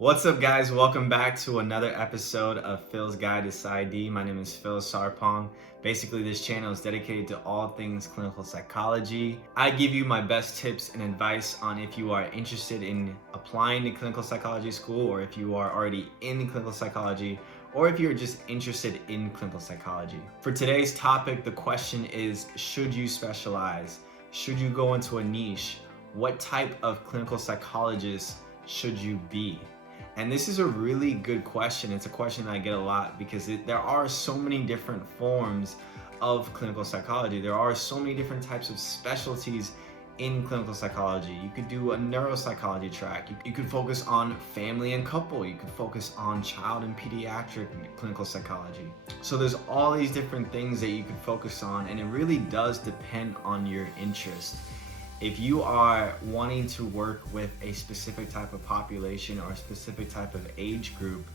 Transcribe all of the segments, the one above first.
What's up, guys? Welcome back to another episode of Phil's Guide to PsyD. My name is Phil Sarpong. Basically, this channel is dedicated to all things clinical psychology. I give you my best tips and advice on if you are interested in applying to clinical psychology school, or if you are already in clinical psychology, or if you're just interested in clinical psychology. For today's topic, the question is, should you specialize? Should you go into a niche? What type of clinical psychologist should you be? And this is a really good question. It's a question that I get a lot because there are so many different forms of clinical psychology. There are so many different types of specialties in clinical psychology. You could do a neuropsychology track. You could focus on family and couple. You could focus on child and pediatric clinical psychology. So there's all these different things that you could focus on, and it really does depend on your interest. If you are wanting to work with a specific type of population or a specific type of age group,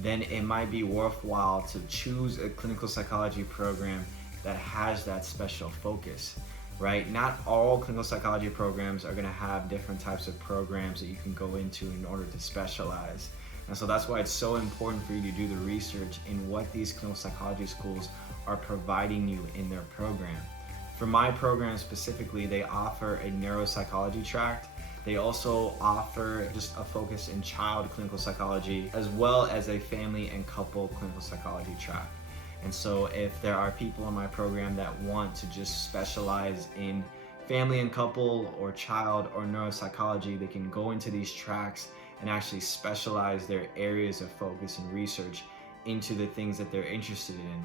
then it might be worthwhile to choose a clinical psychology program that has that special focus, right? Not all clinical psychology programs are gonna have different types of programs that you can go into in order to specialize. And so that's why it's so important for you to do the research in what these clinical psychology schools are providing you in their program. For my program specifically, they offer a neuropsychology track. They also offer just a focus in child clinical psychology, as well as a family and couple clinical psychology track. And so if there are people in my program that want to just specialize in family and couple or child or neuropsychology, they can go into these tracks and actually specialize their areas of focus and research into the things that they're interested in.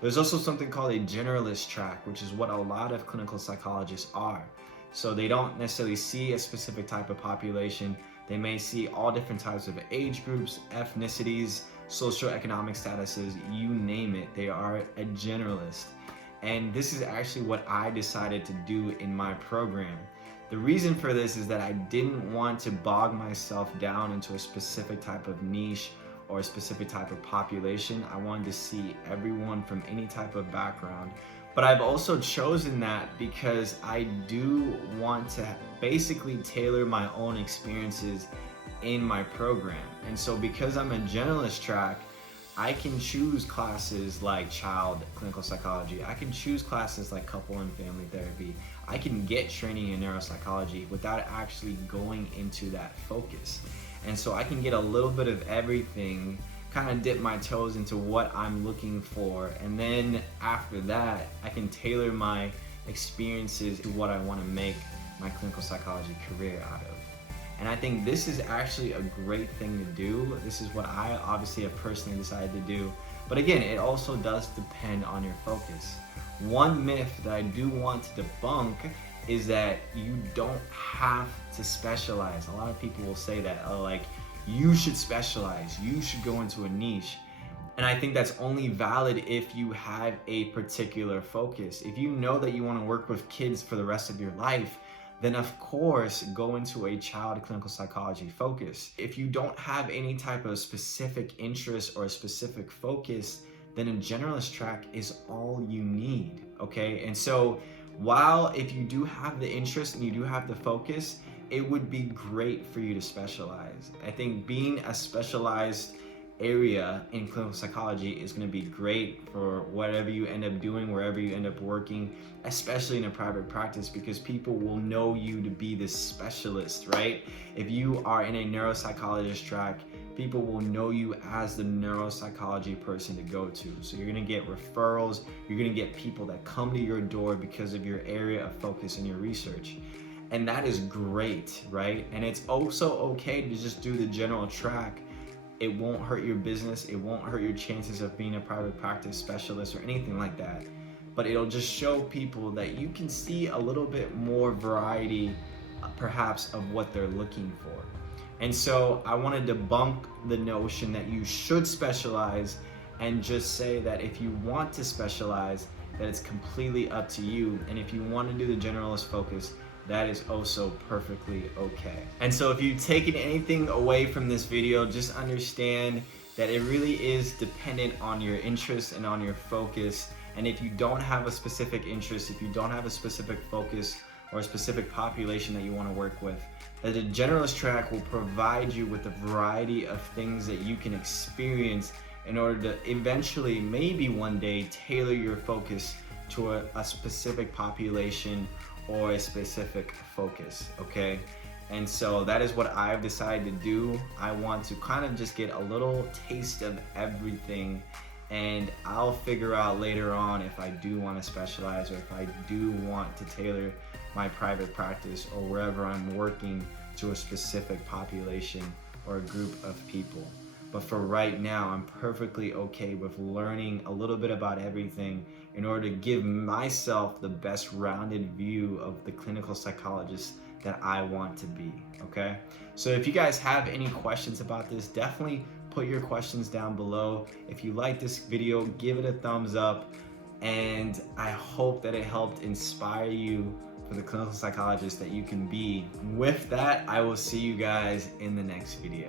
There's also something called a generalist track, which is what a lot of clinical psychologists are. So they don't necessarily see a specific type of population. They may see all different types of age groups, ethnicities, socioeconomic statuses, you name it. They are a generalist. And this is actually what I decided to do in my program. The reason for this is that I didn't want to bog myself down into a specific type of niche or a specific type of population. I wanted to see everyone from any type of background. But I've also chosen that because I do want to basically tailor my own experiences in my program. And so because I'm a generalist track, I can choose classes like child clinical psychology. I can choose classes like couple and family therapy. I can get training in neuropsychology without actually going into that focus. And so I can get a little bit of everything, kind of dip my toes into what I'm looking for. And then after that, I can tailor my experiences to what I want to make my clinical psychology career out of. And I think this is actually a great thing to do. This is what I obviously have personally decided to do. But again, it also does depend on your focus. One myth that I do want to debunk is that you don't have to specialize. A lot of people will say that, like, you should specialize, you should go into a niche. And I think that's only valid if you have a particular focus. If you know that you want to work with kids for the rest of your life, then of course go into a child clinical psychology focus. If you don't have any type of specific interest or a specific focus, then a generalist track is all you need, okay? And so while if you do have the interest and you do have the focus, it would be great for you to specialize. I think being a specialized area in clinical psychology is going to be great for whatever you end up doing, wherever you end up working, especially in a private practice, because people will know you to be this specialist, right? If you are in a neuropsychologist track, people will know you as the neuropsychology person to go to. So you're going to get referrals, you're going to get people that come to your door because of your area of focus in your research. And that is great, right? And it's also okay to just do the general track. It won't hurt your business. It won't hurt your chances of being a private practice specialist or anything like that. But it'll just show people that you can see a little bit more variety, perhaps, of what they're looking for. And so I want to debunk the notion that you should specialize and just say that if you want to specialize, that it's completely up to you. And if you want to do the generalist focus, that is also perfectly okay. And so if you've taken anything away from this video, just understand that it really is dependent on your interest and on your focus. And if you don't have a specific interest, if you don't have a specific focus or a specific population that you want to work with, that the generalist track will provide you with a variety of things that you can experience in order to eventually, maybe one day, tailor your focus to a specific population or a specific focus, okay? And so that is what I've decided to do. I want to kind of just get a little taste of everything, and I'll figure out later on if I do want to specialize or if I do want to tailor my private practice or wherever I'm working to a specific population or a group of people. But for right now, I'm perfectly okay with learning a little bit about everything in order to give myself the best rounded view of the clinical psychologist that I want to be, okay? So if you guys have any questions about this, definitely put your questions down below. If you like this video, give it a thumbs up, and I hope that it helped inspire you for the clinical psychologist that you can be. With that, I will see you guys in the next video.